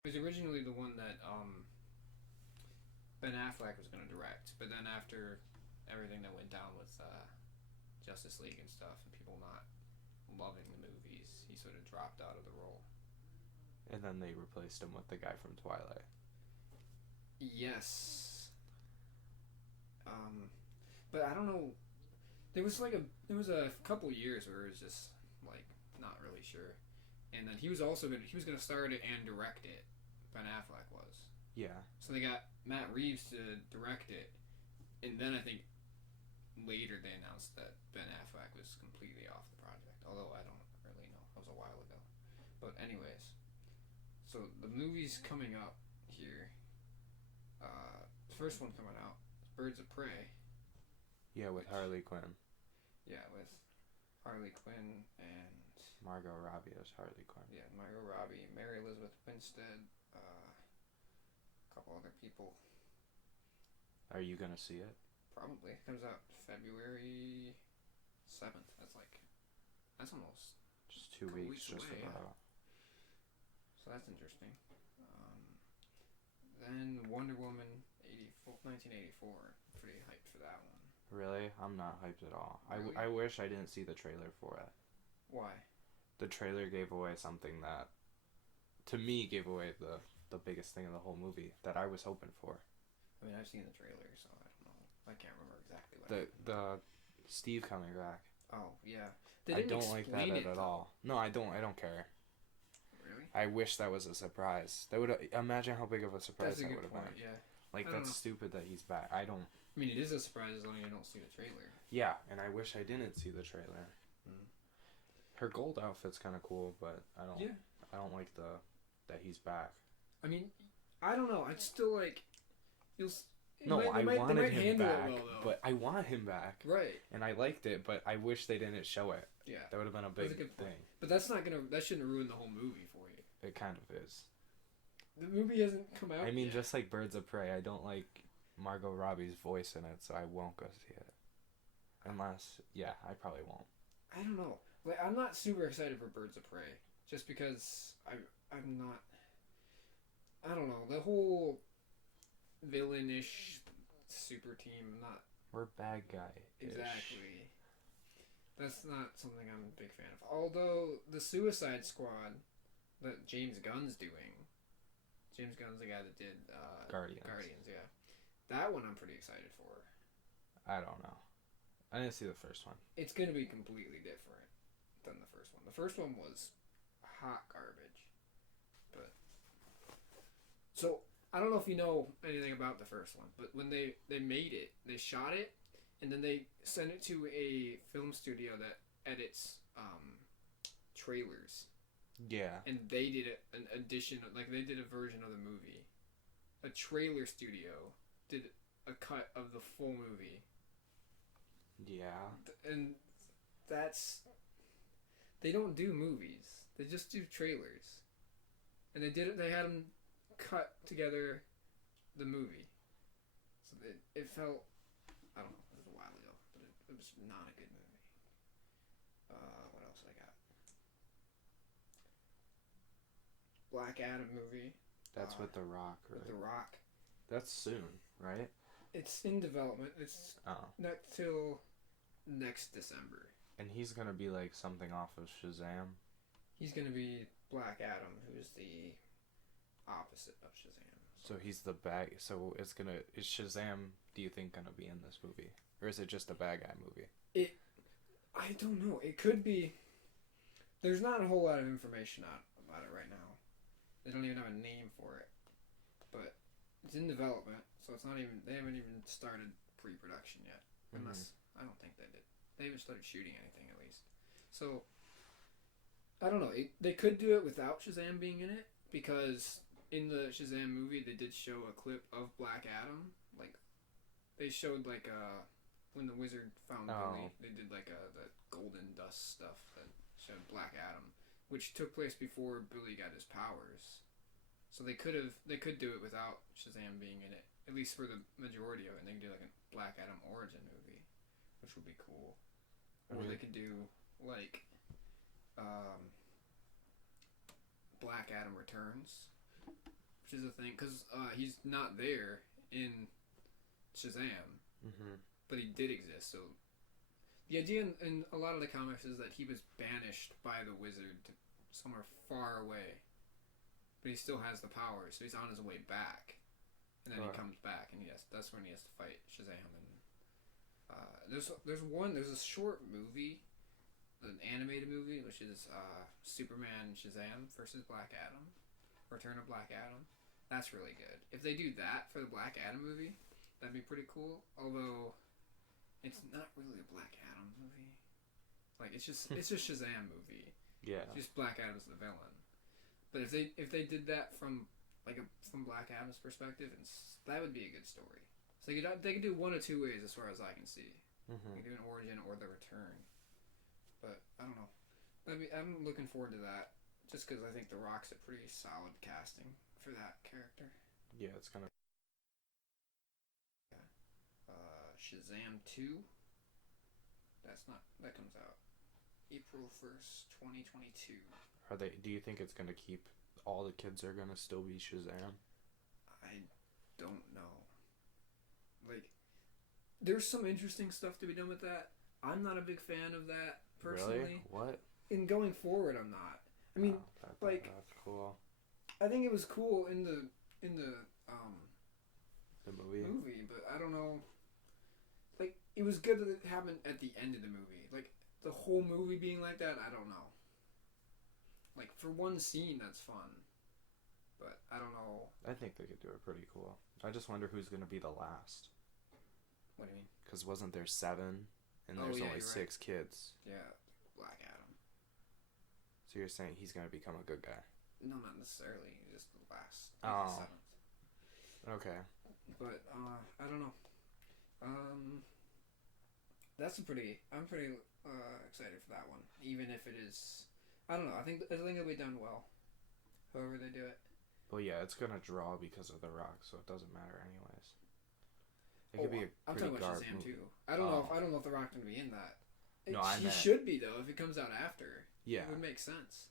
It was originally the one that Ben Affleck was going to direct, but then after everything that went down with Justice League and stuff, and people not loving the movies, he sort of dropped out of the role. And then they replaced him with the guy from Twilight. Yes. But I don't know. There was a couple years where it was just like not really sure, and then he was gonna start it and direct it. Ben Affleck was. Yeah. So they got Matt Reeves to direct it, and then I think later they announced that Ben Affleck was completely off the project. Although I don't really know. That was a while ago. But anyways, so the movie's coming up here. The first one coming out is Birds of Prey. Yeah, with Harley Quinn. Yeah, with Harley Quinn and Margot Robbie as Harley Quinn. Yeah, Margot Robbie, Mary Elizabeth Winstead, a couple other people. Are you gonna see it? Probably. It comes out February 7th. That's almost just 2 weeks just away, about. Yeah. So that's interesting. Then Wonder Woman 1984. Pretty hyped for that one. Really? I'm not hyped at all. Really? I wish I didn't see the trailer for it. Why? The trailer gave away something that, to me, gave away the biggest thing in the whole movie that I was hoping for. I mean, I've seen the trailer, so I don't know. I can't remember exactly what The Steve coming back. Oh, yeah. I don't like that at all. No, I don't care. Really? I wish that was a surprise. That would imagine how big of a surprise that would have been. Yeah. Like, that's stupid that he's back. I mean, it is a surprise as long as you don't see the trailer. Yeah, and I wish I didn't see the trailer. Mm. Her gold outfit's kind of cool, but I don't. Yeah. I don't like that he's back. I mean, I don't know. I'd still like. I wanted him back, well, but I want him back. Right. And I liked it, but I wish they didn't show it. Yeah. That would have been a big thing. But that shouldn't ruin the whole movie for you. It kind of is. The movie hasn't come out. I mean, yet. just like Birds of Prey, I don't like Margot Robbie's voice in it, so I won't go see it. Unless, yeah, I probably won't. I don't know. Like, I'm not super excited for Birds of Prey, just because I'm not. I don't know, the whole villainish super team. Not. We're bad guy. Exactly. That's not something I'm a big fan of. Although the Suicide Squad that James Gunn's doing. James Gunn's the guy that did Guardians, yeah. That one I'm pretty excited for. I don't know. I didn't see the first one. It's going to be completely different than the first one. The first one was hot garbage. But so I don't know if you know anything about the first one, but when they made it, they shot it, and then they sent it to a film studio that edits trailers. Yeah. And they did an edition, like they did a version of the movie. A trailer studio did a cut of the full movie. Yeah. And they don't do movies. They just do trailers. And they had them cut together the movie. So it felt, I don't know, it was a while ago, but it was not a good movie. What else I got? Black Adam movie. That's with The Rock, right? With The Rock. That's soon, right? It's in development. It's not till next December. And he's gonna be like something off of Shazam. He's gonna be Black Adam, who's the opposite of Shazam. So he's the bad. So is Shazam? Do you think gonna be in this movie, or is it just a bad guy movie? I don't know. It could be. There's not a whole lot of information out about it right now. They don't even have a name for it, but it's in development, so it's not even. They haven't even started pre-production yet. Unless I don't think they did. They haven't started shooting anything at least. So I don't know. They could do it without Shazam being in it, because in the Shazam movie they did show a clip of Black Adam. Like they showed when the wizard found Billy, they did the golden dust stuff that showed Black Adam, which took place before Billy got his powers. So they could do it without Shazam being in it, at least for the majority of it. And they could do like a Black Adam origin movie, which would be cool. Or they could do like Black Adam Returns, which is a thing because he's not there in Shazam, but he did exist. So the idea in a lot of the comics is that he was banished by the wizard to somewhere far away, but he still has the power, so he's on his way back, and then he comes back, and that's when he has to fight Shazam. And there's a short movie, an animated movie, which is Superman Shazam versus Black Adam, Return of Black Adam. That's really good. If they do that for the Black Adam movie, that'd be pretty cool. Although it's not really a Black Adam movie. Like it's just Shazam movie. Yeah. It's just Black Adam's the villain. But if they did that from Black Adam's perspective, that would be a good story. So they could do one of two ways as far as I can see. They could do an origin or the return. But I don't know. I'm looking forward to that just because I think The Rock's a pretty solid casting for that character. Yeah, it's kind of. Shazam 2. That comes out April 1st, 2022. Do you think it's gonna keep all the kids are gonna still be Shazam? I don't know. Like, there's some interesting stuff to be done with that. I'm not a big fan of that personally. Really? What? In going forward, I'm not. I mean, that's cool. I think it was cool in the movie, but I don't know. Like, it was good that it happened at the end of the movie. Like, the whole movie being like that, I don't know. Like, for one scene, that's fun. But I don't know. I think they could do it pretty cool. I just wonder who's going to be the last. What do you mean? Because wasn't there 7? And there's only 6 right. kids. Yeah, Black Adam. So you're saying he's going to become a good guy? No, not necessarily. He's just the last. He's the 7th. Okay. But, I don't know. I'm pretty excited for that one. Even if it is, I don't know. I think it'll be done well. However they do it. Well, yeah, it's gonna draw because of The Rock, so it doesn't matter anyways. It could be a I'm pretty talking about Shazam too. I don't know if The Rock's gonna be in that. He should be though. If it comes out after, yeah, it would make sense.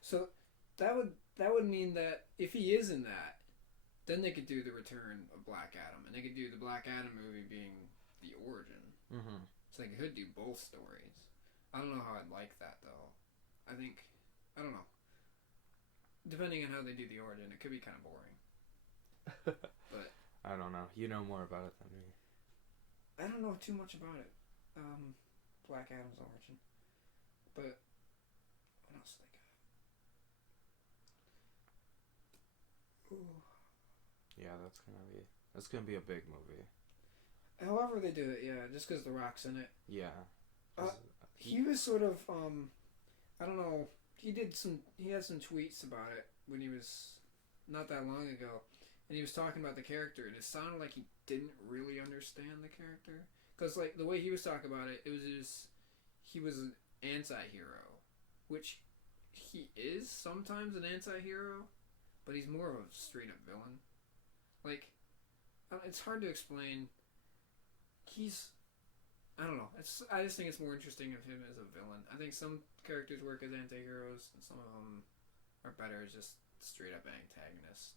So that would mean that if he is in that, then they could do the return of Black Adam, and they could do the Black Adam movie being the origin. So they could do both stories. I don't know how I'd like that though. I don't know. Depending on how they do the origin, it could be kind of boring. But I don't know. You know more about it than me. I don't know too much about it. Black Adam's origin. But what else do they got? Ooh. Yeah, that's gonna be a big movie. However they do it, yeah, just because The Rock's in it. Yeah. He was sort of, I don't know, he had some tweets about it when he was, not that long ago, and he was talking about the character, and it sounded like he didn't really understand the character. Because, like, the way he was talking about it, he was an anti-hero, which he is sometimes an anti-hero, but he's more of a straight-up villain. Like, it's hard to explain. I don't know. I just think it's more interesting of him as a villain. I think some characters work as anti-heroes, and some of them are better as just straight-up antagonist.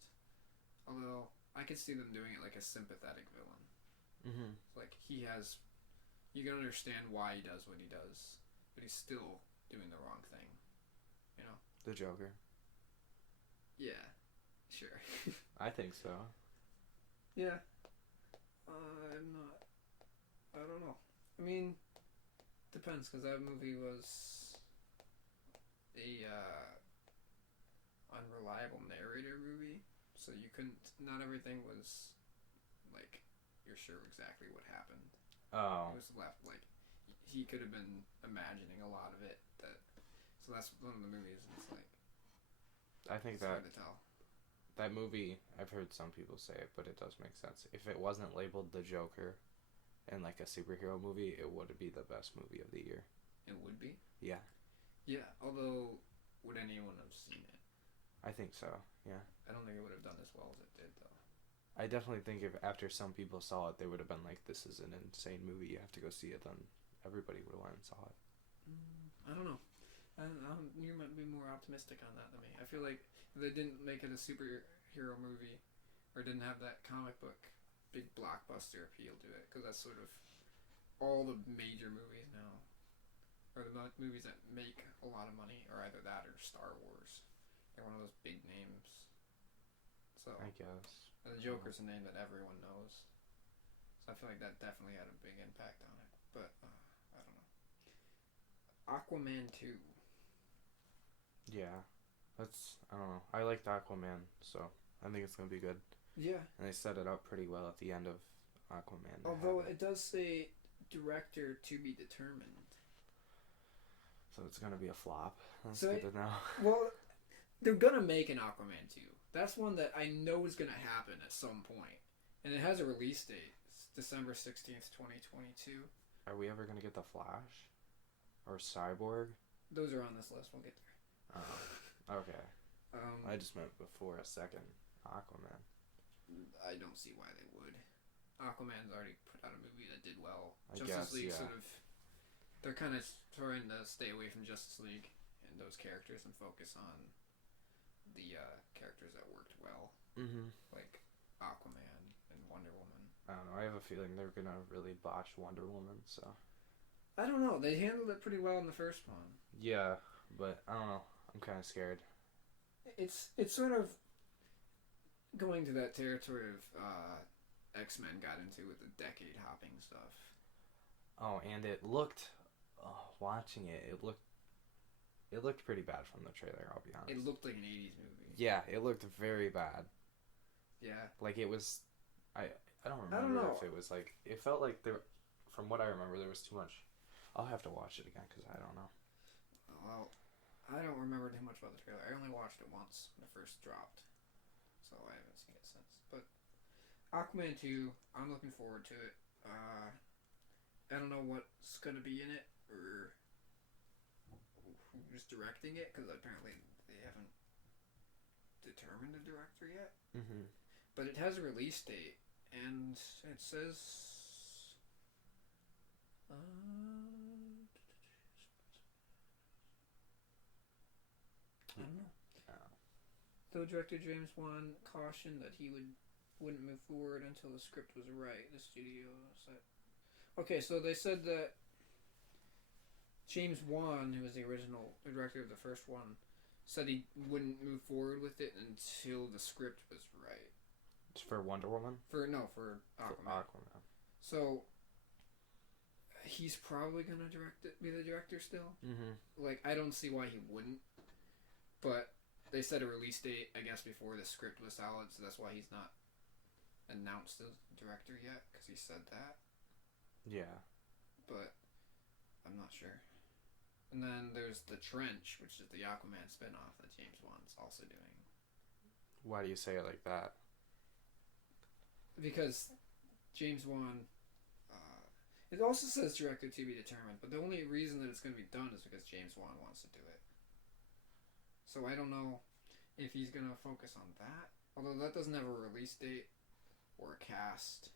Although, I could see them doing it like a sympathetic villain. Like, you can understand why he does what he does, but he's still doing the wrong thing. You know? The Joker. Yeah. Sure. I think so. Yeah. I don't know. I mean, depends, because that movie was a unreliable narrator movie, so not everything was, like, you're sure exactly what happened. Oh. It was left, like, he could have been imagining a lot of it, so that's one of the movies, it's like, I think it's hard to tell. That movie, I've heard some people say it, but it does make sense. If it wasn't labeled The Joker and like a superhero movie, it would be the best movie of the year. It would be? Yeah. Yeah, although, would anyone have seen it? I think so, yeah. I don't think it would have done as well as it did, though. I definitely think if after some people saw it, they would have been like, this is an insane movie, you have to go see it, then everybody would have went and saw it. I don't know. You might be more optimistic on that than me. I feel like if they didn't make it a superhero movie, or didn't have that comic book big blockbuster appeal to it, because that's sort of all the major movies now, or the movies that make a lot of money, are either that or Star Wars. They're one of those big names. So I guess. And the Joker's a name that everyone knows. So I feel like that definitely had a big impact on it. But I don't know. Aquaman 2. Yeah, I don't know. I liked Aquaman, so I think it's gonna be good. Yeah. And they set it up pretty well at the end of Aquaman. Although it does say director to be determined. So it's gonna be a flop. That's So good to know. Well, they're gonna make an Aquaman 2. That's one that I know is gonna happen at some point. And it has a release date. It's December 16th, 2022. Are we ever gonna get the Flash? Or Cyborg? Those are on this list. We'll get there. Oh, okay. I just meant before a second Aquaman. I don't see why they would. Aquaman's already put out a movie that did well. I Justice guess, League yeah. sort of... They're kind of trying to stay away from Justice League and those characters and focus on the characters that worked well. Mm-hmm. Like Aquaman and Wonder Woman. I don't know. I have a feeling they're gonna really botch Wonder Woman, so... I don't know. They handled it pretty well in the first one. Yeah, but I don't know. I'm kind of scared. It's sort of going to that territory of X-Men got into with the decade hopping stuff. Oh, and it looked, watching it, it looked pretty bad from the trailer, I'll be honest. It looked like an 80s movie. Yeah, it looked very bad. Yeah. Like it was, I don't remember I don't know. if it was like, it felt like there, from what I remember, there was too much. I'll have to watch it again because I don't know. Well, I don't remember too much about the trailer. I only watched it once when it first dropped. So I haven't seen it since. But Aquaman 2, I'm looking forward to it. I don't know what's going to be in it or who's directing it, because apparently they haven't determined a director yet. Mm-hmm. But it has a release date, and it says... I don't know. Though director James Wan cautioned that he wouldn't move forward until the script was right, the studio said. Okay, so they said that James Wan, who was the original director of the first one, said he wouldn't move forward with it until the script was right. It's for Wonder Woman? For Aquaman. For Aquaman. So he's probably gonna be the director still. Mm-hmm. Like, I don't see why he wouldn't. But they set a release date, I guess, before the script was solid, so that's why he's not announced as director yet, because he said that. Yeah. But I'm not sure. And then there's The Trench, which is the Aquaman spinoff that James Wan's also doing. Why do you say it like that? Because James Wan... it also says director to be determined, but the only reason that it's going to be done is because James Wan wants to do it. So I don't know if he's going to focus on that. Although that doesn't have a release date or a cast.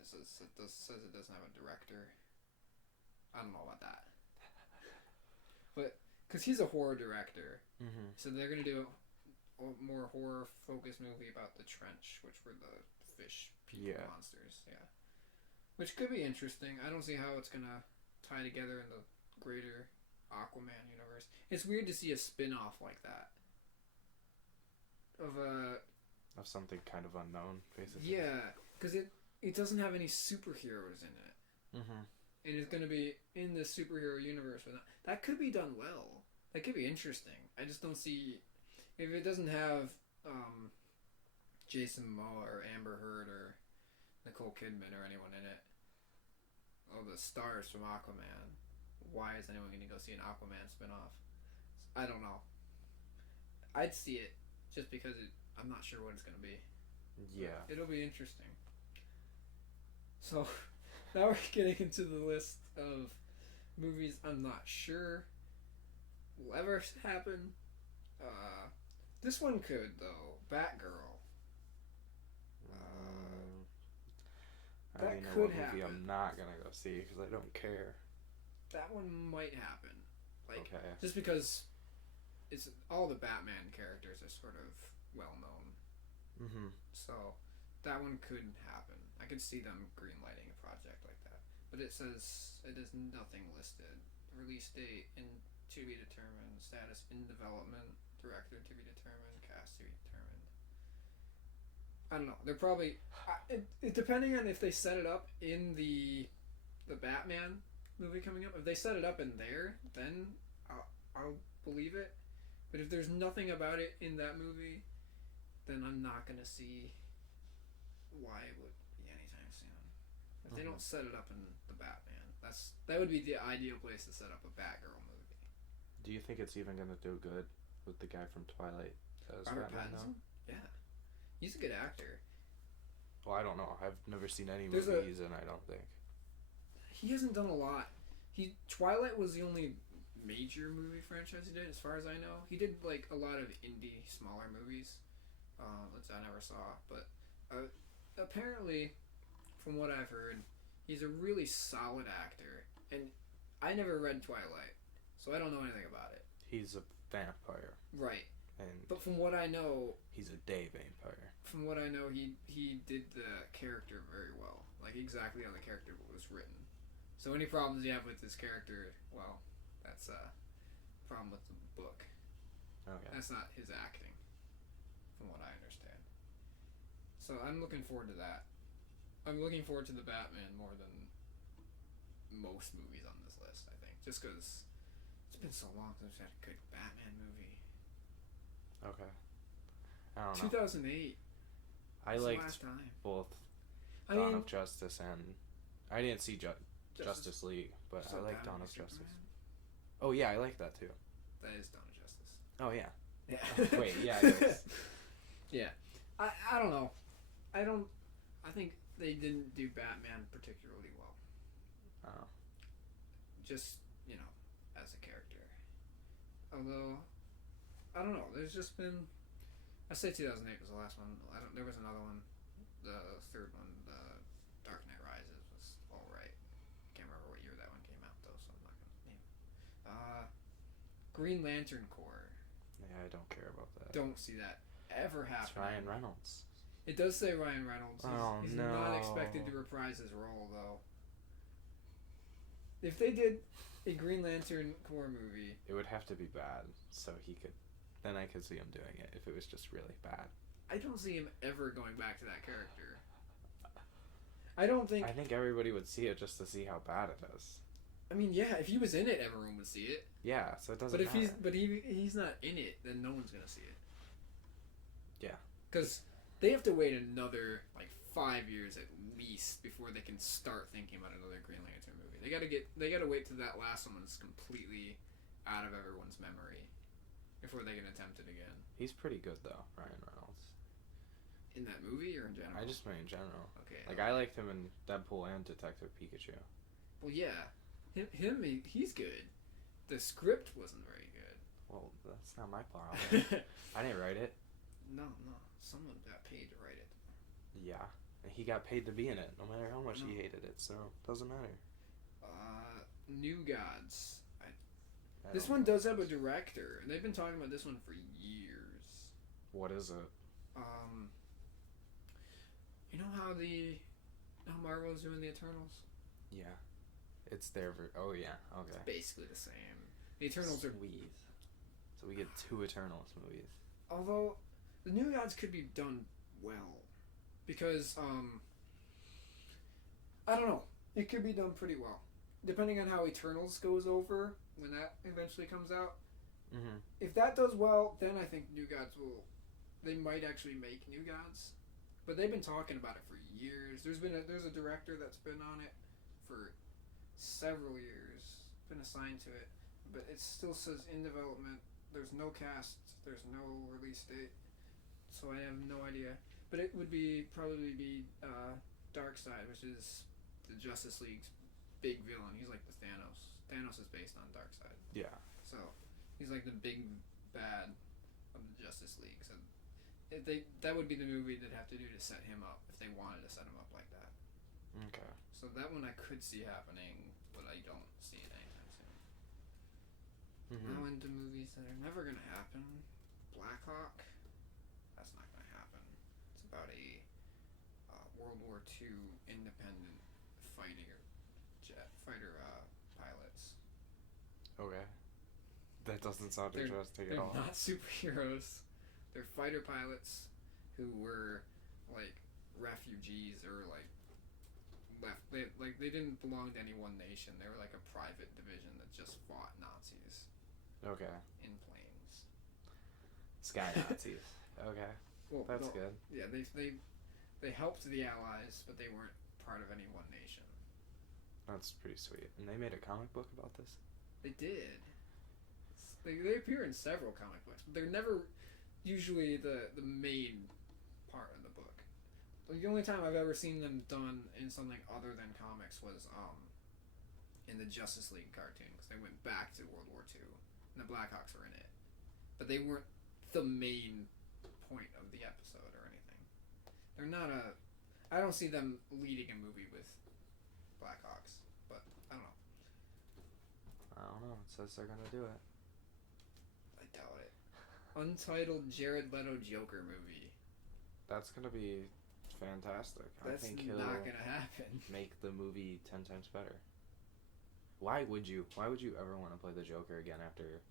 It says it doesn't have a director. I don't know about that. But, because he's a horror director. Mm-hmm. So they're going to do a more horror-focused movie about the Trench, which were the fish people monsters. Yeah. Which could be interesting. I don't see how it's going to tie together in the greater Aquaman universe. It's weird to see a spin-off like that. Of something kind of unknown, basically. Yeah, because it doesn't have any superheroes in it. Mm-hmm. And it's going to be in the superhero universe. But that could be done well. That could be interesting. I just don't see... If it doesn't have Jason Momoa or Amber Heard or Nicole Kidman or anyone in it, all the stars from Aquaman, why is anyone going to go see an Aquaman spinoff? I don't know. I'd see it just because I'm not sure what it's going to be. Yeah. But it'll be interesting. So, now we're getting into the list of movies I'm not sure will ever happen. This one could, though. Batgirl. I know what movie I'm not going to go see because I don't care. That one might happen. Like, Okay. just because it's all the Batman characters are sort of well known. Mm-hmm. So that one could happen. I could see them greenlighting a project like that. But it says it is nothing listed. Release date in to be determined. Status in development. Director to be determined. Cast to be determined. I don't know. They're probably depending on if they set it up in the Batman movie coming up. If they set it up in there, then I'll believe it. But if there's nothing about it in that movie, then I'm not gonna see why it would be anytime soon. If they don't set it up in the Batman, that would be the ideal place to set up a Batgirl movie. Do you think it's even gonna do good with the guy from Twilight as Robert Batman now? Pattinson? Yeah, he's a good actor. Well, I don't know. I've never seen any There's movies, and I don't think he hasn't done a lot. Twilight was the only major movie franchise he did, as far as I know. He did like a lot of indie, smaller movies, which I never saw. But apparently, from what I've heard, he's a really solid actor. And I never read Twilight, so I don't know anything about it. he's a vampire, Right. and But from what I know, he's a day vampire. he did the character very well. Like, exactly how the character was written. So any problems you have with this character, well, that's a problem with the book. Okay. That's not his acting, from what I understand. So I'm looking forward to that. I'm looking forward to the Batman more than most movies on this list, I think. Just because it's been so long since I've had a good Batman movie. Okay. I don't know. 2008. I That's the liked last time. both I Dawn mean, of Justice and I didn't see Justice League, but so I like Batman Dawn of v Justice. Superman? Oh yeah, I like that too. That is Dawn of Justice. Oh yeah. Yeah. Wait, yeah, it is. Yeah. I don't know. I think they didn't do Batman particularly well. Oh. Just, as a character. Although, I don't know. There's just been. I say 2008 was the last one. There was another one. The third one, the Dark Knight Rises, was all right. Can't remember what year that one came out though, so I'm not gonna name it. Green Lantern Corps. Yeah, I don't care about that. Don't see that ever happen. It's Ryan Reynolds. It does say Ryan Reynolds. He's no. not expected to reprise his role though. If they did a Green Lantern Corps movie, It would have to be bad, so he could. Then I could see him doing it if it was just really bad. I don't see him ever going back to that character. I don't think. I think everybody would see it just to see how bad it is. I mean, yeah, if he was in it, everyone would see it. Yeah, so it doesn't. But if matter. he's not in it, then no one's gonna see it. Yeah. Because they have to wait another 5 years at least before they can start thinking about another Green Lantern movie. They gotta wait till that last one is completely out of everyone's memory before they can attempt it again. He's pretty good though, Ryan Reynolds. In that movie or in general? I just mean in general. Okay. I liked him in Deadpool and Detective Pikachu. Well, yeah, he's good. The script wasn't very good. Well, that's not my problem. I didn't write it. No, someone got paid to write it. Yeah, and he got paid to be in it, no matter how much No. he hated it. So doesn't matter. New Gods. I This don't one know. does have a director, and they've been talking about this one for years. What is it? You know how Marvel's doing the Eternals? Yeah, it's their. Oh yeah, okay. Basically the same. The Eternals are. Sweet. So we get 2 Eternals movies. Although the New Gods could be done well, because I don't know. It could be done pretty well, depending on how Eternals goes over when that eventually comes out. Mm-hmm. If that does well, then I think New Gods will. They might actually make New Gods, but they've been talking about it for years. There's a director that's been on it for several years, been assigned to it, but it still says in development. There's no cast. There's no release date, so I have no idea. But it would probably be Darkseid, which is the Justice League's big villain. He's like the Thanos. Thanos is based on Darkseid. Yeah. So he's like the big bad of the Justice League. So that would be the movie they'd have to do to set him up if they wanted to set him up like that. Okay. So that one I could see happening, but I don't see it anytime soon. Now into movies that are never gonna happen. Black Hawk. That's not gonna happen. It's about a World War II independent fighter pilots. Okay. That doesn't sound interesting at all. They're not superheroes. They're fighter pilots who were like refugees or like left. They didn't belong to any one nation. They were like a private division that just fought Nazis. Okay. In planes. Sky Nazis. Okay. Well, that's good. Yeah, they helped the Allies, but they weren't part of any one nation. That's pretty sweet. And they made a comic book about this? They did. They appear in several comic books, but they're never usually the main part of the book. The only time I've ever seen them done in something other than comics was in the Justice League cartoon, because they went back to World War II, and the Blackhawks were in it. But they weren't the main point of the episode or anything. They're not I don't see them leading a movie with Blackhawks, but I don't know. I don't know. It says they're gonna do it. I doubt it. Untitled Jared Leto Joker movie. That's gonna be fantastic. That's I think he'll not gonna happen. make the movie 10 times better. Why would you ever want to play the Joker again after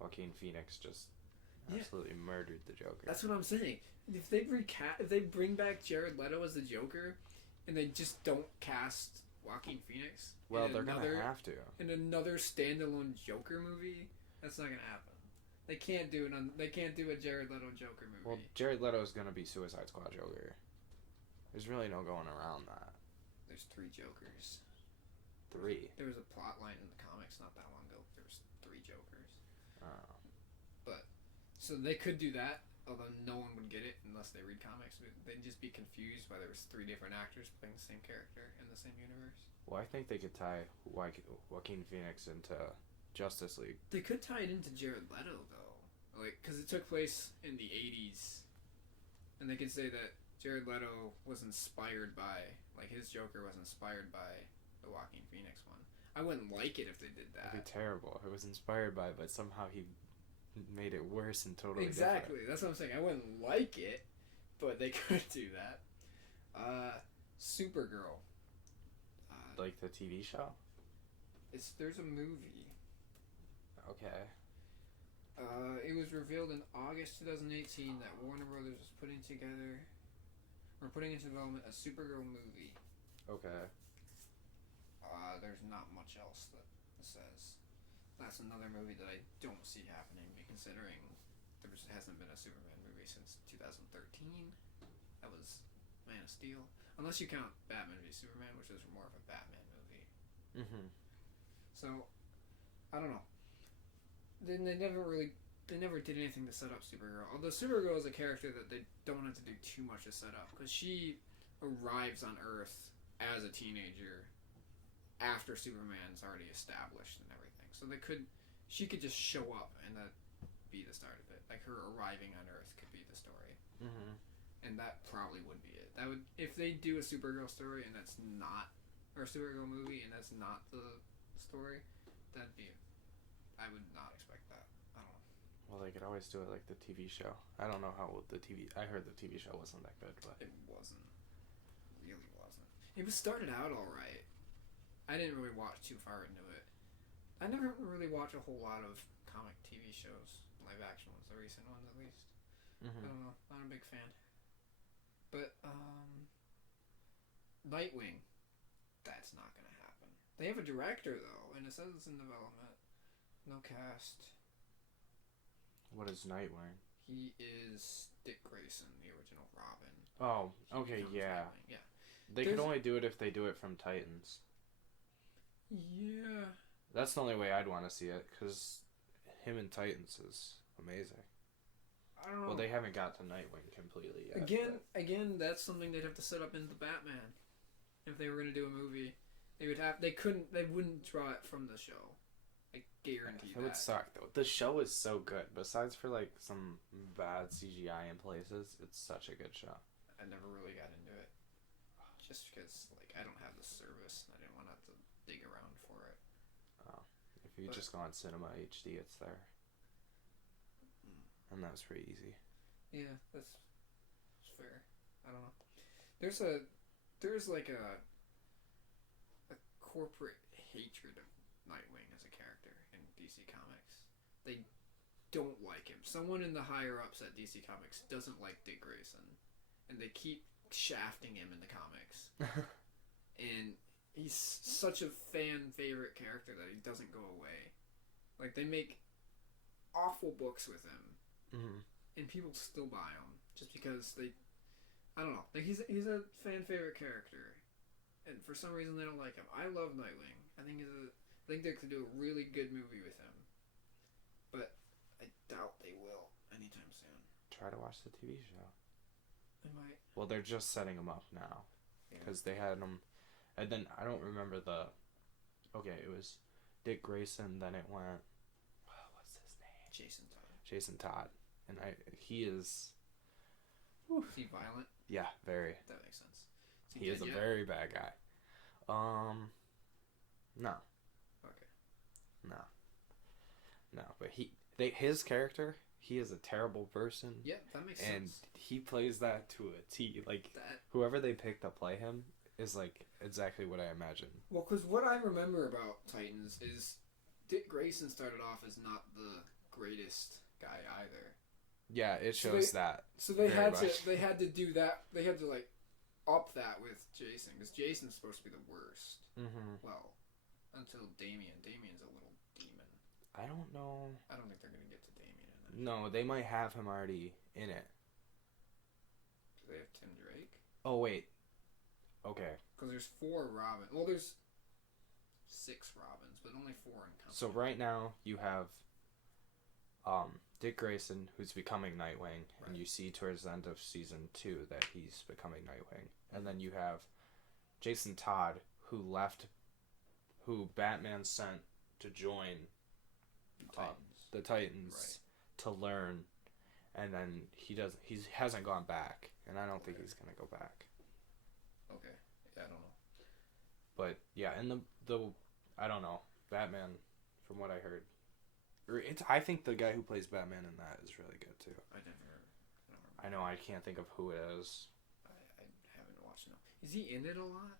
Joaquin Phoenix just absolutely murdered the Joker? That's what I'm saying. If they bring back Jared Leto as the Joker, and they just don't cast Joaquin Phoenix, well, they're gonna have to. In another standalone Joker movie, that's not gonna happen. They can't do a Jared Leto Joker movie. Well, Jared Leto is gonna be Suicide Squad Joker. There's really no going around that. There's 3 Jokers. 3? There was a plot line in the comics not that long ago. There was 3 Jokers. Oh. But so they could do that, although no one would get it unless they read comics. They'd just be confused why there was 3 different actors playing the same character in the same universe. Well, I think they could tie Joaquin Phoenix into Justice League. They could tie it into Jared Leto, though. Like, because it took place in the 80s. And they could say that Jared Leto was inspired by, like, his Joker was inspired by the Joaquin Phoenix one. I wouldn't like it if they did that. It'd be terrible. It was inspired by, but somehow he made it worse and totally Exactly. different. That's what I'm saying. I wouldn't like it, but they could do that. Supergirl. Like the TV show? There's a movie. Okay. It was revealed in August 2018 that Warner Brothers was putting into development a Supergirl movie. Okay. There's not much else that says. That's another movie that I don't see happening, considering there hasn't been a Superman movie since 2013. That was Man of Steel. Unless you count Batman v Superman, which is more of a Batman movie. Mm-hmm. So, I don't know. They never did anything to set up Supergirl. Although Supergirl is a character that they don't have to do too much to set up, because she arrives on Earth as a teenager after Superman's already established and everything. So she could just show up and that be the start of it. Like, her arriving on Earth could be the story. Mm-hmm. And that probably would be it. That would, if they do a Supergirl story and that's not, or a Supergirl movie and that's not the story, that'd be it. I would not expect that. I don't know. Well, they could always do it like the TV show. I don't know how I heard the TV show wasn't that good, but it wasn't. Really wasn't. It was started out alright. I didn't really watch too far into it. I never really watch a whole lot of comic TV shows, live action ones, the recent ones at least. Mm-hmm. I don't know. Not a big fan. But, Nightwing. That's not gonna happen. They have a director, though, and it says it's in development. No cast. What is Nightwing? He is Dick Grayson, the original Robin. Oh, okay, yeah. Nightwing. Yeah. They could only do it if they do it from Titans. Yeah. That's the only way I'd want to see it, because him in Titans is amazing. I don't know. Well, they haven't got to Nightwing completely yet. Again, that's something they'd have to set up in the Batman. If they were going to do a movie, they wouldn't draw it from the show. I guarantee that. It would suck, though. The show is so good. Besides for, like, some bad CGI in places, it's such a good show. I never really got into it. Just because, like, I don't have the service, and I didn't want to have to dig around for it. Oh. If If you just go on Cinema HD, it's there. And that was pretty easy. Yeah, that's fair. I don't know. There's like a corporate hatred of Nightwing as a character in DC Comics. They don't like him. Someone in the higher ups at DC Comics doesn't like Dick Grayson, and they keep shafting him in the comics. And he's such a fan favorite character that he doesn't go away. Like, they make awful books with him, and people still buy them just because they. I don't know. Like, he's a fan favorite character, and for some reason they don't like him. I love Nightwing. I think they could do a really good movie with him, but I doubt they will anytime soon. Try to watch the TV show. I might. Well, they're just setting him up now, because they had him, and then I don't remember the. Okay, it was Dick Grayson. Then it went. What's his name? Jason Todd, and he is. Is he violent? Yeah, very. That makes sense. He is a very bad guy. No. Okay. No, but his character, he is a terrible person. Yeah, that makes sense. And he plays that to a T. Like, that... whoever they pick to play him is, like, exactly what I imagine. Well, because what I remember about Titans is Dick Grayson started off as not the greatest guy either. Yeah, it shows that. So they had to do that. They had to, like, up that with Jason, because Jason's supposed to be the worst. Mm-hmm. Well, until Damian. Damian's a little demon. I don't know. I don't think they're going to get to Damian in it. No, they might have him already in it. Do they have Tim Drake? Oh, wait. Okay. Because there's 4 Robins. Well, there's 6 Robins, but only 4 in company. So right now, you have Dick Grayson, who's becoming Nightwing, right. And you see towards the end of season 2 that he's becoming Nightwing. And then you have Jason Todd, who Batman sent to join the Titans to learn, and then he hasn't gone back, and I don't think he's gonna go back. Okay, yeah, I don't know. But yeah, and the I don't know, Batman, from what I heard. I think the guy who plays Batman in that is really good too. I know, I can't think of who it is. I haven't watched it. Is he in it a lot?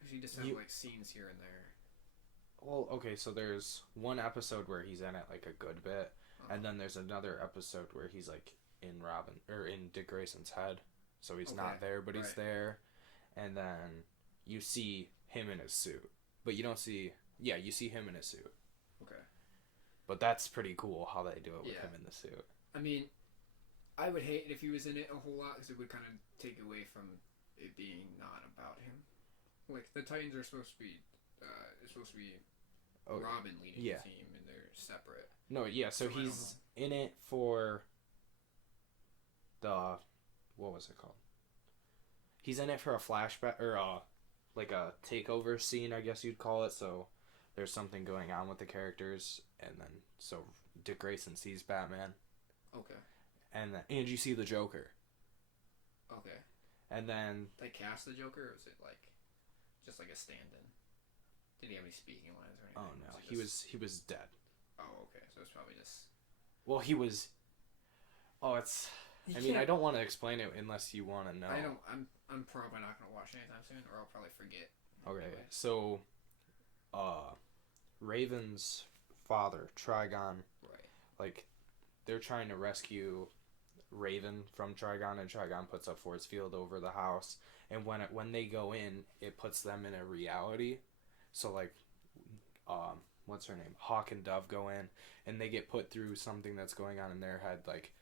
Or does he just have like scenes here and there? Well, okay, so there's one episode where he's in it like a good bit, and then there's another episode where he's like in Dick Grayson's head, so he's not there, but he's there, and then you see him in his suit, but you don't see. Yeah, you see him in his suit. Okay. But that's pretty cool how they do it with him in the suit. I mean, I would hate it if he was in it a whole lot, because it would kind of take away from it being not about him. Like, the Titans are supposed to be, Robin leading the team, and they're separate. No, yeah, so he's in it for the, what was it called? He's in it for a flashback, or like a takeover scene, I guess you'd call it, so there's something going on with the characters, and then, so Dick Grayson sees Batman. Okay. And you see the Joker. Okay. And then... They cast the Joker, or was it, like, just like a stand-in? Did he have any speaking lines or anything? Oh, no. He was dead. Oh, okay. So it's probably just... Well, he was... Oh, it's... I don't want to explain it unless you want to know. I'm probably not going to watch it anytime soon, or I'll probably forget. Okay, so... Raven's father, Trigon... Right. Like, they're trying to rescue Raven from Trigon, and Trigon puts a force field over the house, and when they go in, it puts them in a reality. So, like, what's her name? Hawk and Dove go in, and they get put through something that's going on in their head, like,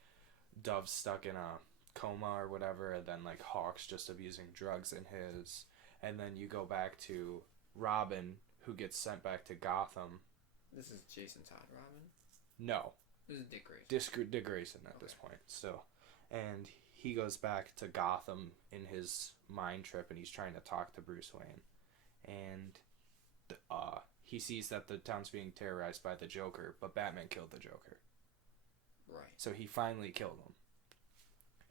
Dove's stuck in a coma or whatever, and then, like, Hawk's just abusing drugs in his, and then you go back to Robin, who gets sent back to Gotham. This is Jason Todd Robin? No. This is Dick Grayson. Dick Grayson at this point. So, and he goes back to Gotham in his mind trip, and he's trying to talk to Bruce Wayne. And he sees that the town's being terrorized by the Joker, but Batman killed the Joker. Right. So he finally killed him.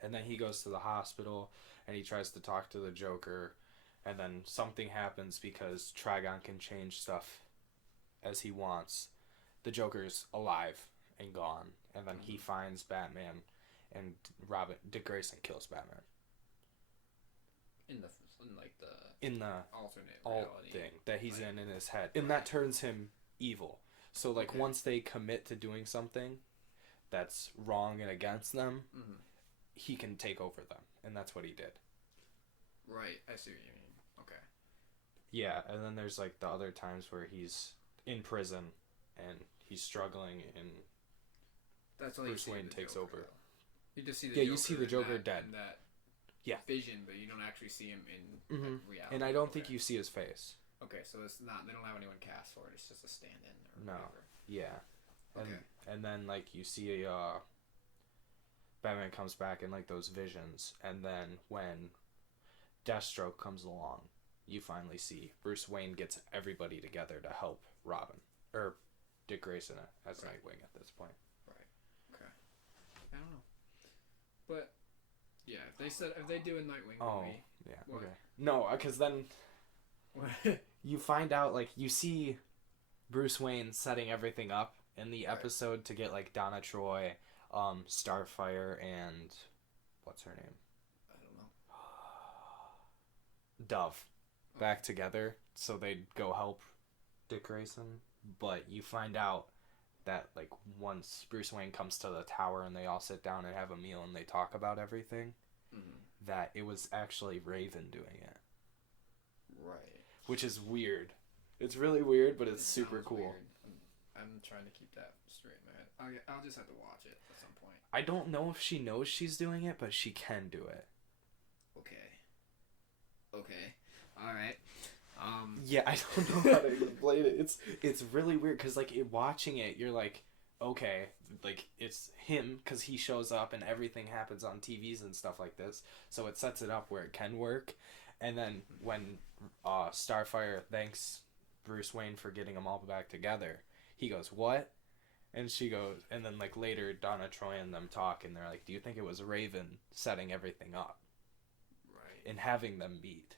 And then he goes to the hospital, and he tries to talk to the Joker, and then something happens because Trigon can change stuff as he wants, the Joker's alive and gone, and then he finds Batman, and Dick Grayson kills Batman. In the alternate reality thing that he's in his head, and that turns him evil. So once they commit to doing something that's wrong and against them, he can take over them, and that's what he did. Right, I see what you mean. Okay. Yeah, and then there's the other times where he's in prison and he's struggling, and that's all Bruce Wayne takes over. Though. You just see the Joker. You see the Joker dead. In that yeah. vision, but you don't actually see him in reality. And I don't think you see his face. Okay, so it's not. They don't have anyone cast for it. It's just a stand-in or whatever. Yeah. Okay. And then you see Batman comes back in those visions, and then when Deathstroke comes along, you finally see Bruce Wayne gets everybody together to help Robin or Dick Grayson as Nightwing at this point. Right. Okay. I don't know, but yeah, if they do a Nightwing movie. Yeah. What? Okay. No, because then you find out you see Bruce Wayne setting everything up in the episode to get Donna Troy, Starfire, and what's her name? I don't know. Dove back together so they'd go help Dick Grayson, but you find out that once Bruce Wayne comes to the tower and they all sit down and have a meal and they talk about everything, that it was actually Raven doing it. Right. Which is weird. It's really weird, but it's super cool. Weird. I'm trying to keep that straight in my head. I'll just have to watch it at some point. I don't know if she knows she's doing it, but she can do it. Okay. All right. Yeah, I don't know how to explain it. It's really weird because watching it, you're okay, it's him because he shows up and everything happens on TVs and stuff like this, so it sets it up where it can work. And then when Starfire thanks Bruce Wayne for getting them all back together, he goes, "What?" And she goes, and then later Donna Troy and them talk, and they're "Do you think it was Raven setting everything up?" Right. And having them meet.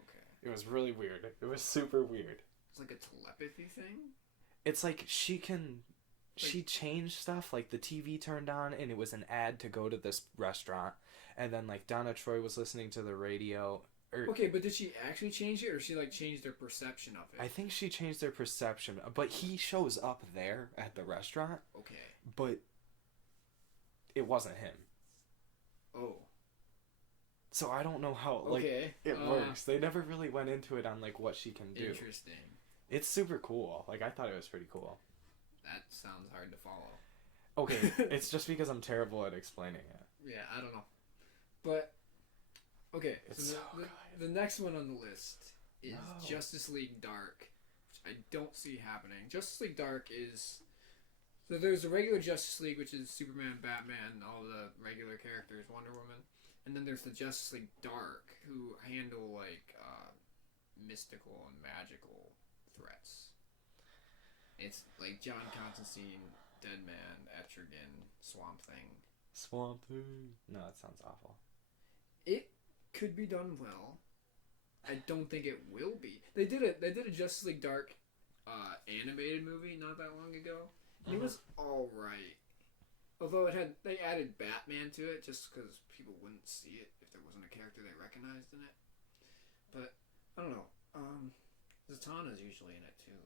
Okay. It was really weird. It was super weird. It's a telepathy thing? It's she changed stuff, the TV turned on and it was an ad to go to this restaurant, and then Donna Troy was listening to the radio. Okay, but did she actually change it, or she changed their perception of it? I think she changed their perception, but he shows up there at the restaurant. Okay. But it wasn't him. Oh. So I don't know how it works. They never really went into it on what she can do. Interesting. It's super cool. I thought it was pretty cool. That sounds hard to follow. Okay, it's just because I'm terrible at explaining it. Yeah, I don't know. But okay, it's the next one on the list is Justice League Dark, which I don't see happening. Justice League Dark is so there's the regular Justice League, which is Superman, Batman, all the regular characters, Wonder Woman, and then there's the Justice League Dark, who handle mystical and magical threats. It's John Constantine, Deadman, Etrigan, Swamp Thing. Swamp Thing. No, that sounds awful. It could be done well. I don't think it will be. They did a Justice League Dark animated movie not that long ago. And it was all right. Although they added Batman to it just because people wouldn't see it if there wasn't a character they recognized in it. But I don't know. Zatanna's usually in it too,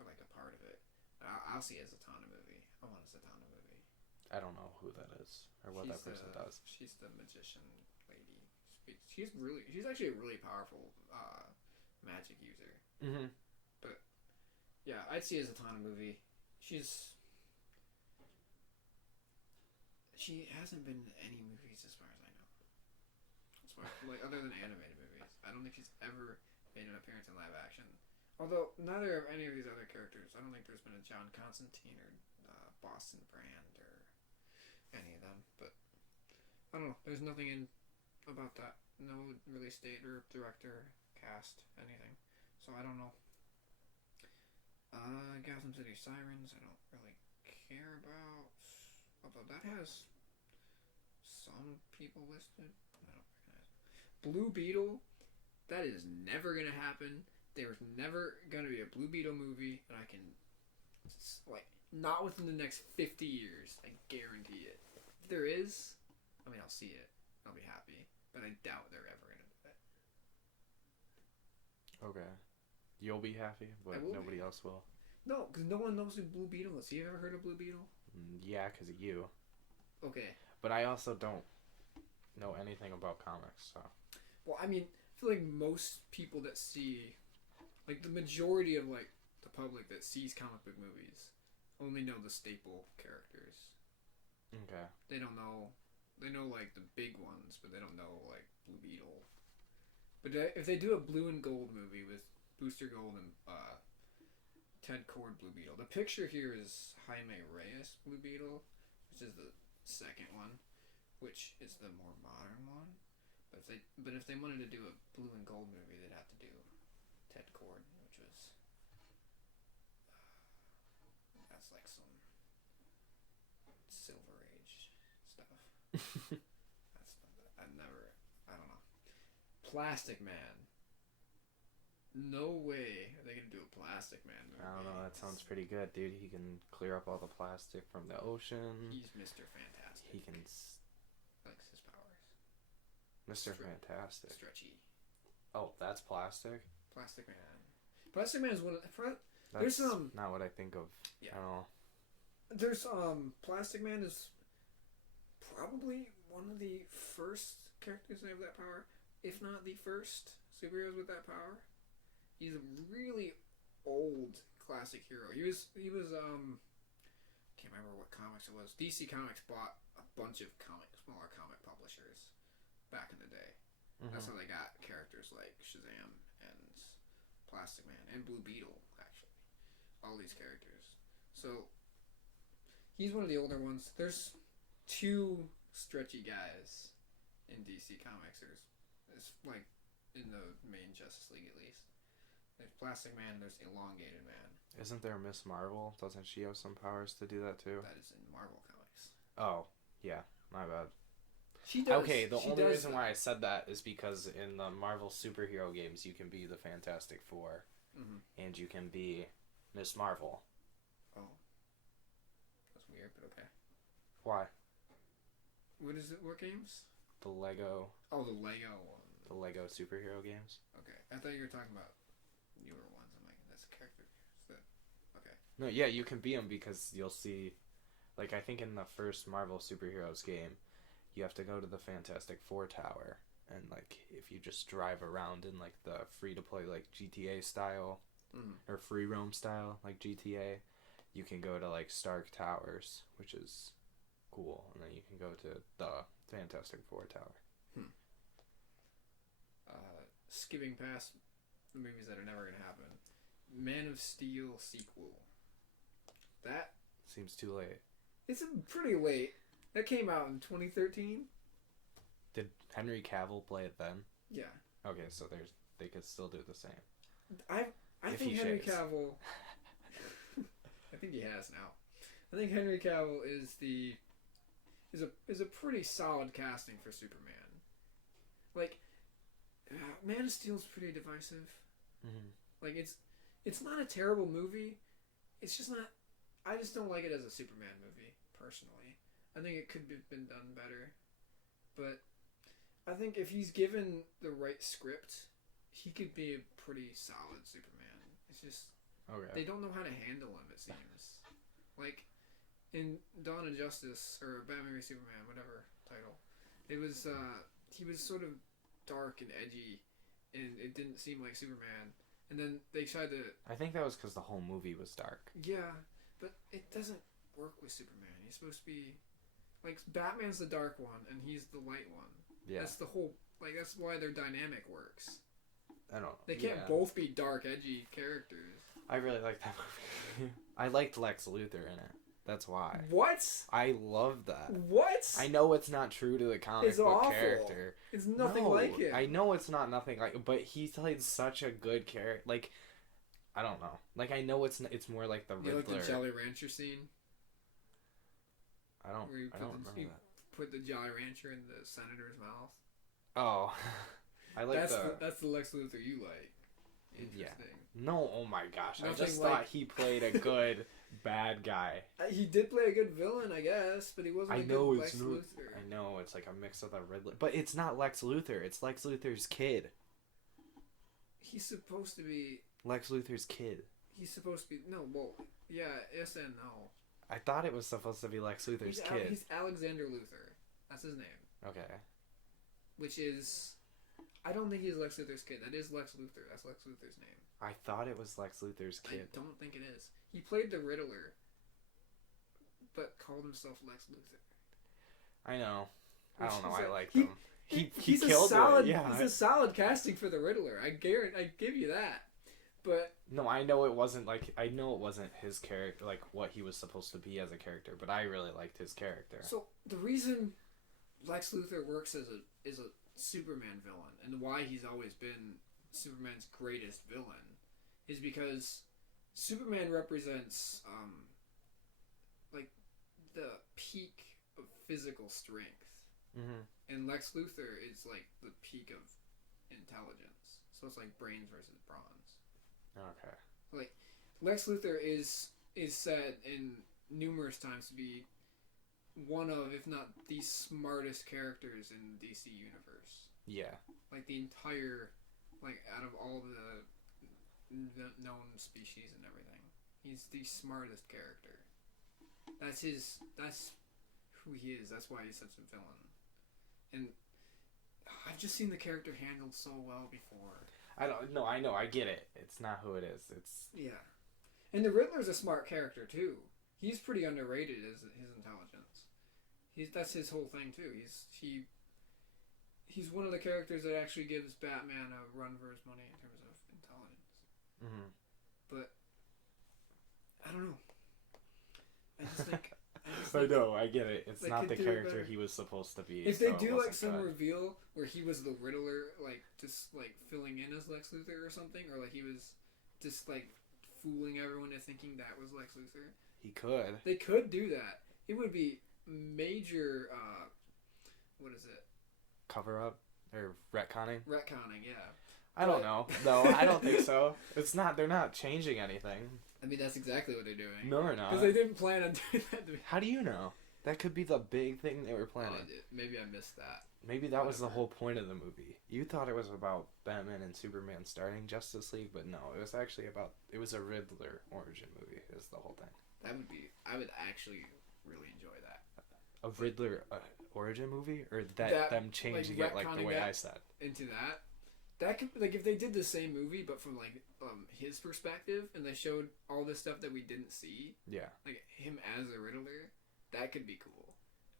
or a part of it. I'll see a Zatanna movie. I want a Zatanna movie. I don't know who that is or what that person does. She's the magician lady. She's actually a really powerful magic user. Mm-hmm. But yeah, I'd see a Zatanna movie. She hasn't been in any movies as far as I know. Other than animated movies. I don't think she's ever made an appearance in live action. Although neither of any of these other characters, I don't think there's been a John Constantine or Boston Brand or any of them. But I don't know. There's nothing in about that. No release date or director, cast, anything. So I don't know. Gotham City Sirens, I don't really care about. Although that has some people listed. I don't recognize. Blue Beetle, that is never gonna happen. There's never gonna be a Blue Beetle movie, and I can, like, not within the next 50 years. I guarantee it. If there is, I mean, I'll see it. I'll be happy, but I doubt they're ever gonna do it. Okay. You'll be happy, but nobody else will. No, because no one knows who Blue Beetle is. You ever heard of Blue Beetle? Yeah, because of you. Okay. But I also don't know anything about comics, so. Well, I mean, I feel like most people that see, like, the majority of, like, the public that sees comic book movies only know the staple characters. Okay. They don't know, they know, like, the big ones, but they don't know, like, Blue Beetle. But if they do a blue and gold movie with Booster Gold and Ted Kord Blue Beetle, the picture here is Jaime Reyes Blue Beetle, which is the second one, which is the more modern one. But if they wanted to do a blue and gold movie, they'd have to do Ted Kord, which was that's like some Silver Age stuff. I don't know. Plastic Man. No way are they gonna do a Plastic Man movie. I don't know, that sounds pretty good, dude. He can clear up all the plastic from the ocean. He's Mr. Fantastic. He can... likes his powers. Mr. Fantastic. Stretchy. Oh, that's plastic? Plastic Man. Plastic Man is one of... That's not what I think of at all. There's, Plastic Man is probably one of the first characters that have that power, if not the first superheroes with that power. He's a really old classic hero. He was can't remember what comics it was. DC Comics bought a bunch of smaller comic publishers back in the day. Mm-hmm. That's how they got characters like Shazam and Plastic Man and Blue Beetle, actually. All these characters. So he's one of the older ones. There's two stretchy guys in DC Comics. There's like in the main Justice League at least. There's Plastic Man, there's Elongated Man. Isn't there Miss Marvel? Doesn't she have some powers to do that too? That is in Marvel Comics. Oh, yeah, my bad. She does. Okay, the only reason why I said that is because in the Marvel superhero games, you can be the Fantastic Four, and you can be Miss Marvel. Oh. That's weird, but okay. Why? What is it? What games? The Lego. Oh, the Lego one. The Lego superhero games. Okay, I thought you were talking about newer ones. I'm like, that's a character. Okay. No, yeah, you can be them because you'll see, like, I think in the first Marvel superheroes game, you have to go to the Fantastic Four Tower, and, like, if you just drive around in, like, the free-to-play, like, GTA style, or free roam style, like GTA, you can go to, like, Stark Towers, which is cool, and then you can go to the Fantastic Four Tower. Skipping past the movies that are never going to happen. Man of Steel sequel. That seems too late. It's pretty late. That came out in 2013. Did Henry Cavill play it then? Yeah. Okay, so they could still do the same. I think Henry Cavill. I think he has now. I think Henry Cavill is a pretty solid casting for Superman. Like, Man of Steel is pretty divisive. Like, it's not a terrible movie. It's just not. I just don't like it as a Superman movie personally. I think it could have been done better, but I think if he's given the right script, he could be a pretty solid Superman. It's just they don't know how to handle him. It seems like in Dawn of Justice or Batman v Superman, whatever title, it was he was sort of dark and edgy, and it didn't seem like Superman. And then they tried to. I think that was because the whole movie was dark. Yeah, but it doesn't work with Superman. He's supposed to be. Like, Batman's the dark one, and he's the light one. Yeah. That's the whole... Like, that's why their dynamic works. I don't know. They can't both be dark, edgy characters. I really like that movie. I liked Lex Luthor in it. That's why. What? I love that. What? I know it's not true to the comic book character. It's nothing like it. I know it's not nothing like it, but he played such a good character. Like, I don't know. Like, I know it's more like the Riddler. You like the Jolly Rancher scene? I don't remember that. Put the Jolly Rancher in the senator's mouth. Oh, I like that's the Lex Luthor you like. interesting. No, oh my gosh. Nothing I just like- thought he played a good bad guy. He did play a good villain, I guess, but he wasn't a good Lex Luthor. I know, it's like a mix of the Riddler. But it's not Lex Luthor. It's Lex Luthor's kid. He's supposed to be... Lex Luthor's kid. He's supposed to be... No, well, yeah, yes and no. I thought it was supposed to be Lex Luthor's kid. He's Alexander Luthor. That's his name. Okay. Which is... I don't think he's Lex Luthor's kid. That is Lex Luthor. That's Lex Luthor's name. I thought it was Lex Luthor's kid. I don't think it is. He played the Riddler, but called himself Lex Luthor. I know. I Which don't know. is I a- liked he- him. He He's killed a solid, it. Yeah. He's a solid casting for the Riddler. I give you that. But No, I know it wasn't his character, like what he was supposed to be as a character, but I really liked his character. so the reason Lex Luthor works as a Superman villain and why he's always been Superman's greatest villain is because Superman represents like the peak of physical strength, Mm-hmm. and Lex Luthor is like the peak of intelligence. So it's like brains versus bronze. Okay. Like Lex Luthor is said in numerous times to be one of, if not the smartest characters in the DC universe. Yeah. Like the entire, like out of all the known species and everything, he's the smartest character. That's who he is. That's why he's such a villain. And I've just seen the character handled so well before. I don't know. I know. I get it. It's not who it is. It's Yeah. And the Riddler's a smart character too. He's pretty underrated as his intelligence. That's his whole thing too. He's one of the characters that actually gives Batman a run for his money in terms of intelligence. Mm-hmm. But I don't know. I just think I know. I get it. It's they not could the do it character better. he was supposed to be. if so they it do like wasn't some good. reveal where he was the Riddler, like just like filling in as Lex Luthor or something, or like he was just like fooling everyone into thinking that was Lex Luthor. He could. They could do that. It would be major. What is it? Cover up or retconning. Retconning, yeah. I don't know. No, I don't think so. It's not. They're not changing anything. I mean, that's exactly what they're doing. No, they're not. Because they didn't plan on doing that. How do you know? That could be the big thing they were Oh, planning. maybe I missed that. Maybe that was the Whatever. whole point of the movie. You thought it was about Batman and Superman starting Justice League, but no, it was actually about. It was a Riddler origin movie. Is the whole thing. That would be. I would actually really enjoy that. A Riddler origin movie, or that them changing like, it like the retconning way that I said. Into that. That could, like, if they did the same movie but from like his perspective and they showed all this stuff that we didn't see, Yeah. like him as a Riddler, that could be cool.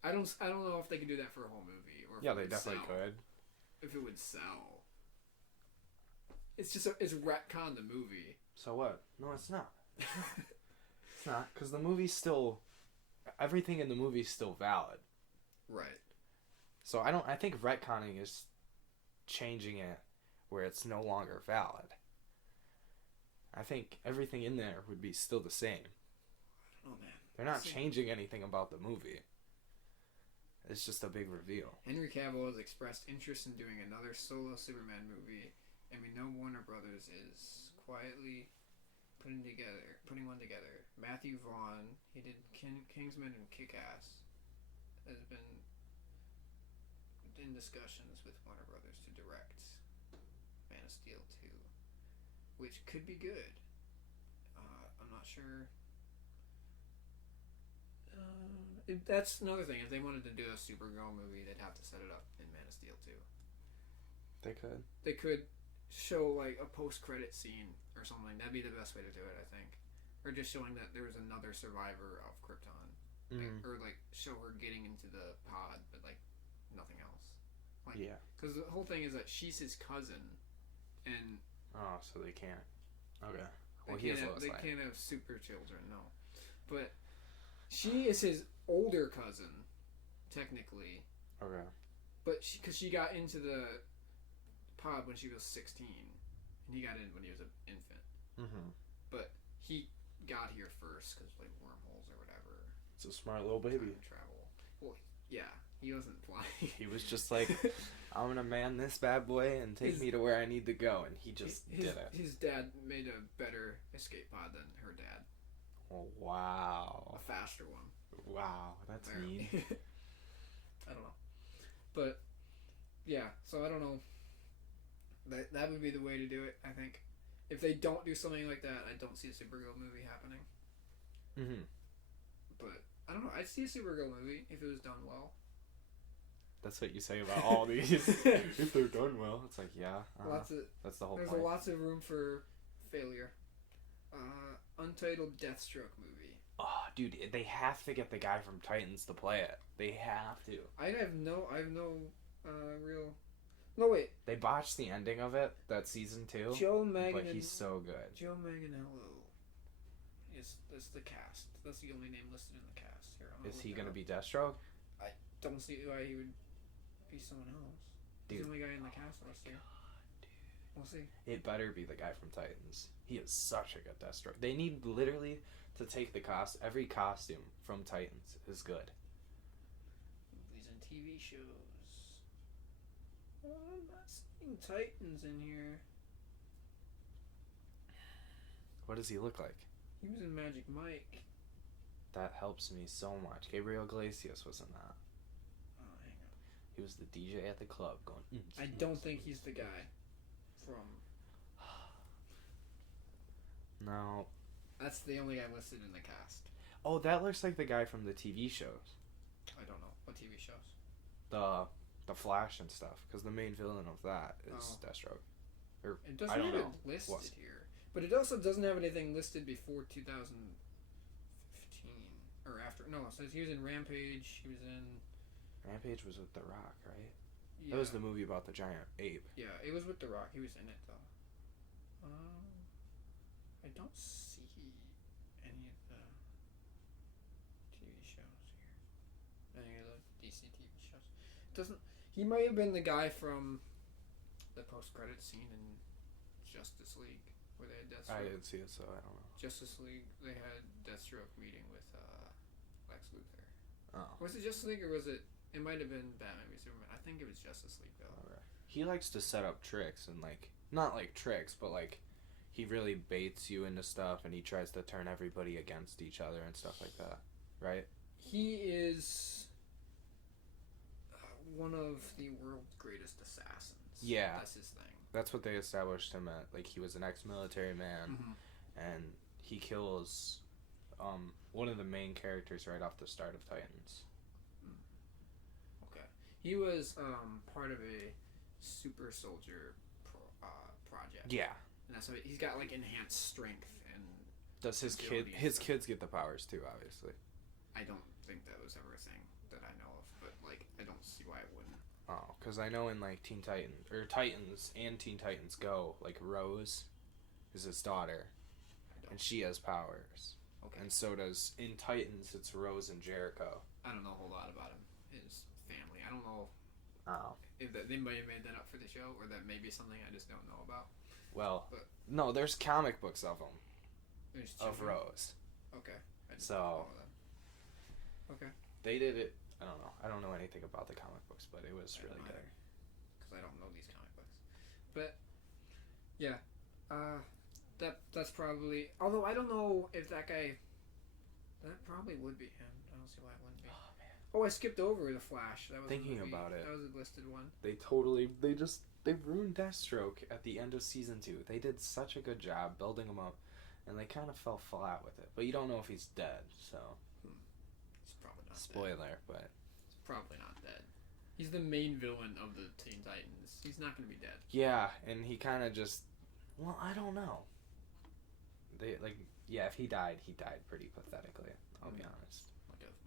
I don't know if they could do that for a whole movie or if Yeah, it they would definitely sell. could. If it would sell. It's just it's retcon the movie. So what? No, it's not. It's not, because the movie's still. Everything in the movie's still valid. Right. So I think retconning is changing it where it's no longer valid. I think everything in there would be still the same. I don't know, man. They're not See- changing anything about the movie. It's just a big reveal. Henry Cavill has expressed interest in doing another solo Superman movie, and we know Warner Brothers is quietly putting one together. Matthew Vaughn, he did Kingsman and Kick-Ass, has been in discussions with Warner Brothers to direct Man of Steel 2, which could be good. I'm not sure. That's another thing. If they wanted to do a Supergirl movie, they'd have to set it up in Man of Steel 2. They could. They could show like a post-credit scene or something. That'd be the best way to do it, I think. Or just showing that there was another survivor of Krypton. Like, or like show her getting into the pod, but like nothing else. Like, Yeah. because the whole thing is that she's his cousin, and Oh, so they can't. Okay. they Well, he has can't Lois they Lane. can't have super children, no. But she is his older cousin, technically. Okay. But because she got into the pod when she was 16, and he got in when he was an infant. Mm-hmm. But he got here first because like wormholes or whatever. It's a smart little baby. Time travel. Well, yeah, He wasn't flying. He was just like, I'm gonna man this bad boy and take me to where I need to go, and he just did it. His dad made a better escape pod than her dad. Oh, wow. A faster one. Wow, that's mean. I don't know. But, yeah, so I don't know. That would be the way to do it, I think. If they don't do something like that, I don't see a Supergirl movie happening. Mm-hmm. But, I don't know. I'd see a Supergirl movie if it was done well. That's what you say about all these. If they're done well. It's like, yeah. That's the whole point. There's lots of room for failure. Untitled Deathstroke movie. Oh, dude, they have to get the guy from Titans to play it. They have to. I have no real... No, wait. They botched the ending of it, that season 2. Joe Manganiello. But he's so good. Joe Manganiello is the cast. That's the only name listed in the cast. Here, is he going to be Deathstroke? I don't see why he would be someone else. Dude. He's the only guy in the cast last year. We'll see. It better be the guy from Titans. He is such a good Deathstroke. They need literally to take the every costume from Titans is good. Movies and TV shows. Oh, I'm not seeing Titans in here. What does he look like? He was in Magic Mike. That helps me so much. Gabriel Iglesias was in that. Oh, hang on. He was the DJ at the club going... I don't think he's the guy from... No. That's the only guy listed in the cast. Oh, that looks like the guy from the TV shows. I don't know. What TV shows? The Flash and stuff. Because the main villain of that is Deathstroke. Or, it doesn't I don't have know. it listed here. But it also doesn't have anything listed before 2015. Or after. No, it says he was in Rampage. He was in... Rampage was with The Rock, right? Yeah. That was the movie about the giant ape. Yeah, it was with The Rock. He was in it, though. I don't see any of the TV shows here. Any of the DC TV shows. Doesn't... He might have been the guy from the post-credit scene in Justice League, where they had Deathstroke. I didn't see it, so I don't know. Justice League, they had Deathstroke meeting with Lex Luthor. Oh. Was it Justice League, or was it... It might have been Batman v Superman. I think it was Justice League, though. Okay. He likes to set up tricks and, like... Not, like, tricks, but, like... He really baits you into stuff, and he tries to turn everybody against each other and stuff like that. Right? He is... one of the world's greatest assassins. Yeah. That's his thing. That's what they established him at. Like, he was an ex-military man, Mm-hmm. and he kills one of the main characters right off the start of Titans. Okay. He was part of a super soldier project. Yeah. And that's how he's got, like, enhanced strength and... Does his kids get the powers, too, obviously? I don't think that was ever a thing that I know of, but, like, I don't see why it wouldn't. Oh, because I know in, like, Titans and Teen Titans Go, like, Rose is his daughter, and she has powers. Okay. And so does, in Titans, it's Rose and Jericho. I don't know a whole lot about him, his family. I don't know if they might have made that up for the show, or that may be something I just don't know about. Well, no, there's comic books of him. There's of Rose. Okay. So, okay. They did it. I don't know. I don't know anything about the comic books, but it was really good. Because I don't know these comic books. But, yeah. That's probably... Although, I don't know if that guy... That probably would be him. I don't see why it wouldn't be. Oh, man. Oh, I skipped over the Flash. That was Thinking about it. That was a listed one. They ruined Deathstroke at the end of season 2. They did such a good job building him up, and they kind of fell flat with it. But you don't know if he's dead, so... He's probably not Spoiler, dead. but... He's probably not dead. He's the main villain of the Teen Titans. He's not going to be dead. Yeah, and he kind of just... Well, I don't know. If he died pretty pathetically, I'll be honest.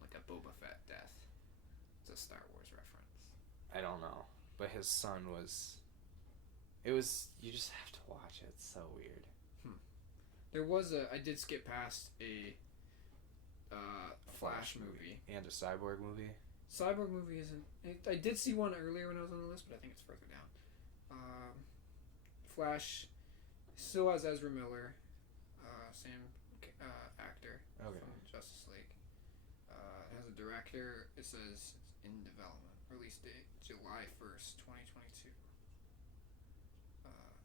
Like a Boba Fett death. It's a Star Wars reference. I don't know. But his son was... You just have to watch it. It's so weird. There was I did skip past a Flash movie. And a Cyborg movie. Cyborg movie isn't... I did see one earlier when I was on the list, but I think it's further down. Flash still has Ezra Miller, same actor from Justice League. It has a director. It says in development. Release date July 1st, 2022.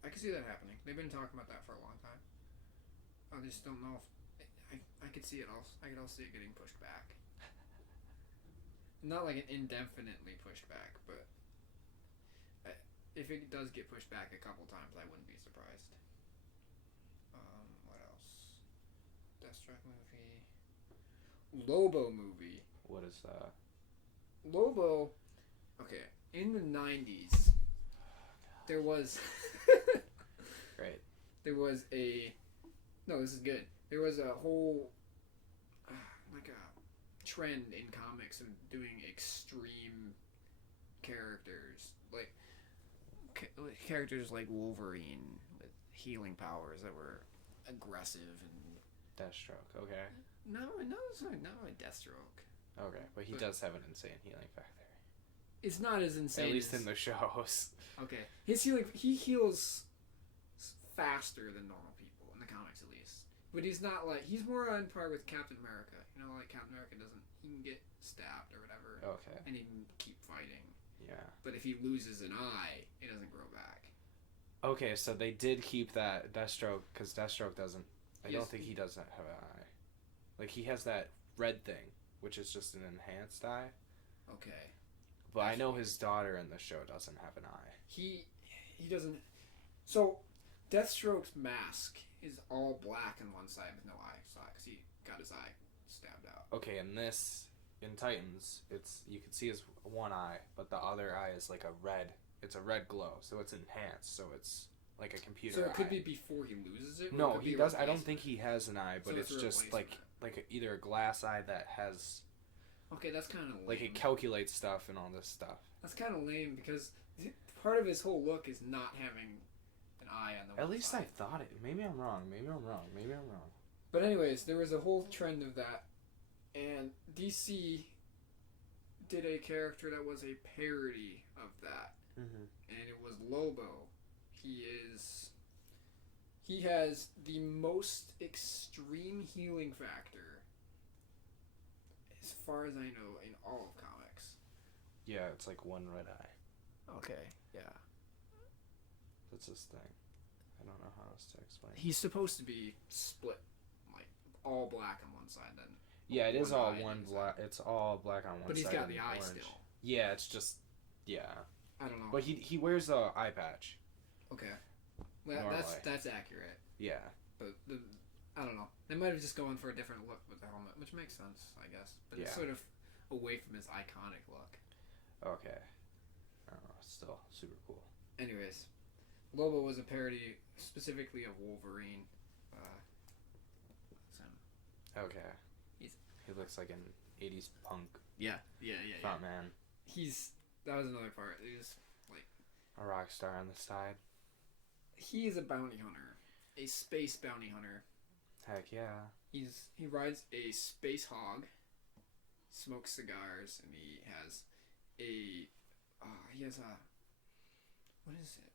I can see that happening. They've been talking about that for a long time. I just don't know if I could see it also. I could also see it getting pushed back. Not like an indefinitely pushed back, but if it does get pushed back a couple times, I wouldn't be surprised. What else? Deathstroke movie. Lobo movie. What is that? Lobo. Okay, in the 90s, there was. Right. There was a. No, this is good. There was a whole. Like a trend in comics of doing extreme characters. Like. Characters like Wolverine with healing powers that were aggressive and. Deathstroke, okay. No, sorry, not like Deathstroke. Okay, but he does have an insane healing factor. It's not as insane. At least in the shows. Okay, his healing, he heals faster than normal people in the comics, at least. But he's not like, he's more on par with Captain America. You know, like Captain America he can get stabbed or whatever. Okay. And he can keep fighting. Yeah. But if he loses an eye, it doesn't grow back. Okay, so they did keep that Deathstroke, because Deathstroke doesn't. I don't think he doesn't have an eye. Like, he has that red thing, which is just an enhanced eye. Okay. But I know his daughter in the show doesn't have an eye. He doesn't. So, Deathstroke's mask is all black on one side with no eye socket, because he got his eye stabbed out. Okay, in Titans, you can see his one eye, but the other eye is like a red. It's a red glow, so it's enhanced. So it's like a computer. So it could eye. be before he loses it. No, he does. I don't think he has an eye, but so it's just like either a glass eye that has. Okay, that's kind of lame. Like it calculates stuff and all this stuff. That's kind of lame because part of his whole look is not having an eye on the. At least side. I thought it. Maybe I'm wrong. But anyways, there was a whole trend of that, and DC did a character that was a parody of that, and it was Lobo. He has the most extreme healing factor, as far as I know, in all of comics. Yeah, it's like one red eye. Okay, yeah. That's his thing. I don't know how else to explain. He's supposed to be split, like all black on one side, then. Yeah, it is all one black. It's all black on one side. But he's got the eye orange. still. Yeah, it's just. Yeah. I don't know. But he wears a eye patch. Okay. Well, that's accurate. Yeah. But I don't know. They might have just gone for a different look with the helmet, which makes sense, I guess. But it's sort of away from his iconic look. Okay. I don't know. Still super cool. Anyways, Lobo was a parody specifically of Wolverine. Okay. He looks like an 80s punk. Yeah. Front man. That was another part. He's like a rock star on the side. He is a bounty hunter, a space bounty hunter. Heck yeah. He rides a space hog, smokes cigars, and he has what is it?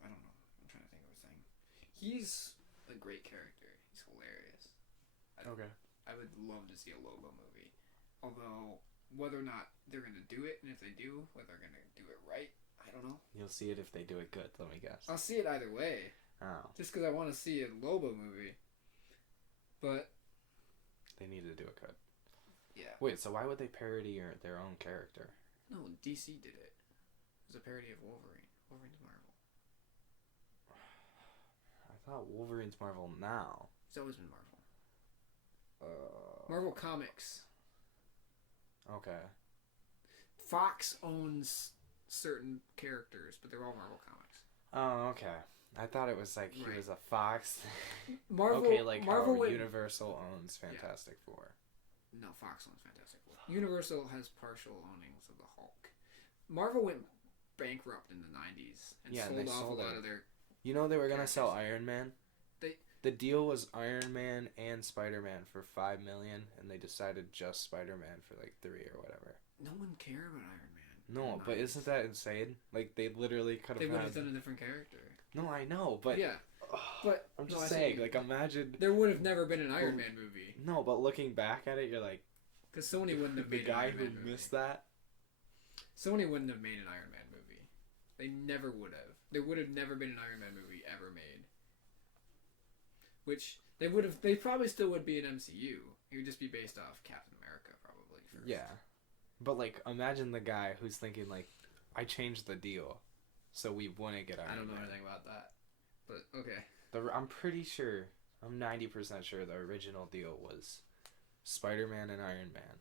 I don't know. I'm trying to think of a thing. He's a great character. He's hilarious. I would love to see a Lobo movie. Although, whether or not they're going to do it, and if they do, whether they're going to do it right, I don't know. You'll see it if they do it good, let me guess. I'll see it either way. Oh. Just because I want to see a Lobo movie. But... they need to do it good. Yeah. Wait, so why would they parody their own character? No, DC did it. It was a parody of Wolverine. Wolverine's Marvel. I thought Wolverine's Marvel now. It's always been Marvel. Marvel Comics. Okay. Fox owns certain characters, but they're all Marvel Comics. Oh, okay. I thought it was like he was a Fox. Marvel. Okay, like Marvel how Universal owns Fantastic Four. No, Fox owns Fantastic Four. Universal has partial ownings of the Hulk. Marvel went bankrupt in the 90s and sold off a lot of their. You know they were gonna sell Iron Man. The deal was Iron Man and Spider-Man for $5 million, and they decided just Spider-Man for like $3 or whatever. No one cared about Iron Man. No, but isn't that insane? Like they literally could have. They would have done a different character. No, I know, but yeah, but I'm just saying. Like, imagine there would have never been an Iron Man movie. No, but looking back at it, you're like, Because Sony wouldn't have The made guy an Iron who Man movie. missed that. Sony wouldn't have made an Iron Man movie. They never would have. There would have never been an Iron Man movie ever made. Which they would have. They probably still would be an MCU. It would just be based off Captain America, probably. First. Yeah, but like, imagine the guy who's thinking like, I changed the deal, so we wouldn't get Iron Man. I don't know anything about that, but okay. I'm pretty sure. I'm 90% sure the original deal was Spider-Man and Iron Man,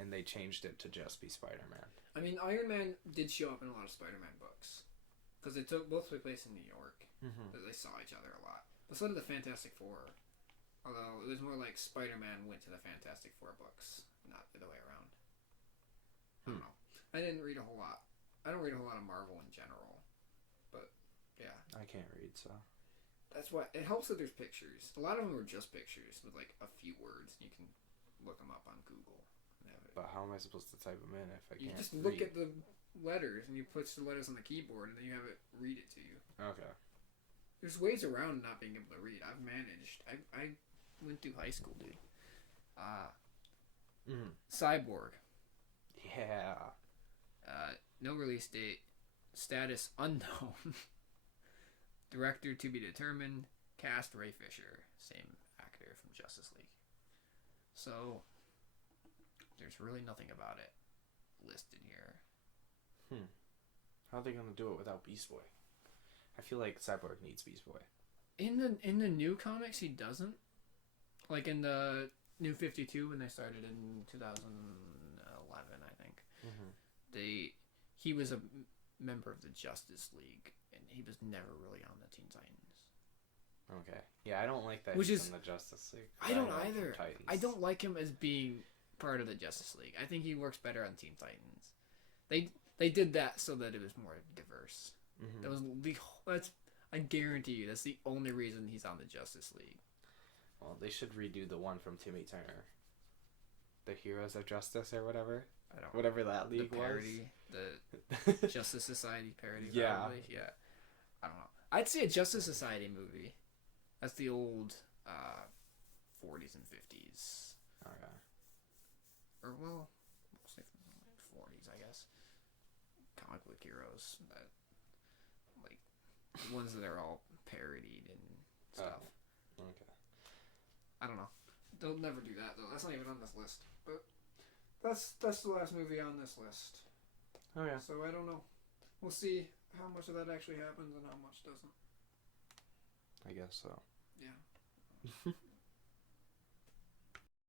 and they changed it to just be Spider-Man. I mean, Iron Man did show up in a lot of Spider-Man books because they both took place in New York. Mm-hmm. They saw each other a lot. But so did the Fantastic Four. Although it was more like Spider-Man went to the Fantastic Four books, not the other way around. I don't know. I didn't read a whole lot. I don't read a whole lot of Marvel in general. But, yeah. I can't read, so. That's why it helps that there's pictures. A lot of them are just pictures with like a few words. You can look them up on Google. And have it. But how am I supposed to type them in if I can't You just look read? at the letters and you put the letters on the keyboard and then you have it read it to you. Okay. There's ways around not being able to read. I've managed. I went through high school, dude. Cyborg. Yeah. No release date. Status unknown. Director to be determined. Cast Ray Fisher. Same actor from Justice League. So, there's really nothing about it listed here. How are they gonna do it without Beast Boy? I feel like Cyborg needs Beast Boy. In the new comics, he doesn't. Like in the New 52, when they started in 2011, I think. Mm-hmm. He was a member of the Justice League, and he was never really on the Teen Titans. Okay. Yeah, I don't like that Which he's is in the Justice League. I don't like either. Titans. I don't like him as being part of the Justice League. I think he works better on Teen Titans. They did that so that it was more diverse. Mm-hmm. That's I guarantee you that's the only reason he's on the Justice League. Well, they should redo the one from Timmy Turner. The Heroes of Justice or whatever. I don't Whatever that league the parody, was. the Justice Society parody. Yeah. Probably. Yeah. I don't know. I'd say a Justice Society movie. That's the old 40s and 50s. Okay. Or, well, mostly 40s, I guess. Comic book heroes. That, like, ones that are all parodied and stuff. Oh, okay. I don't know. They'll never do that, though. That's not even on this list. But that's the last movie on this list. Oh, yeah. So I don't know. We'll see how much of that actually happens and how much doesn't. I guess so. Yeah.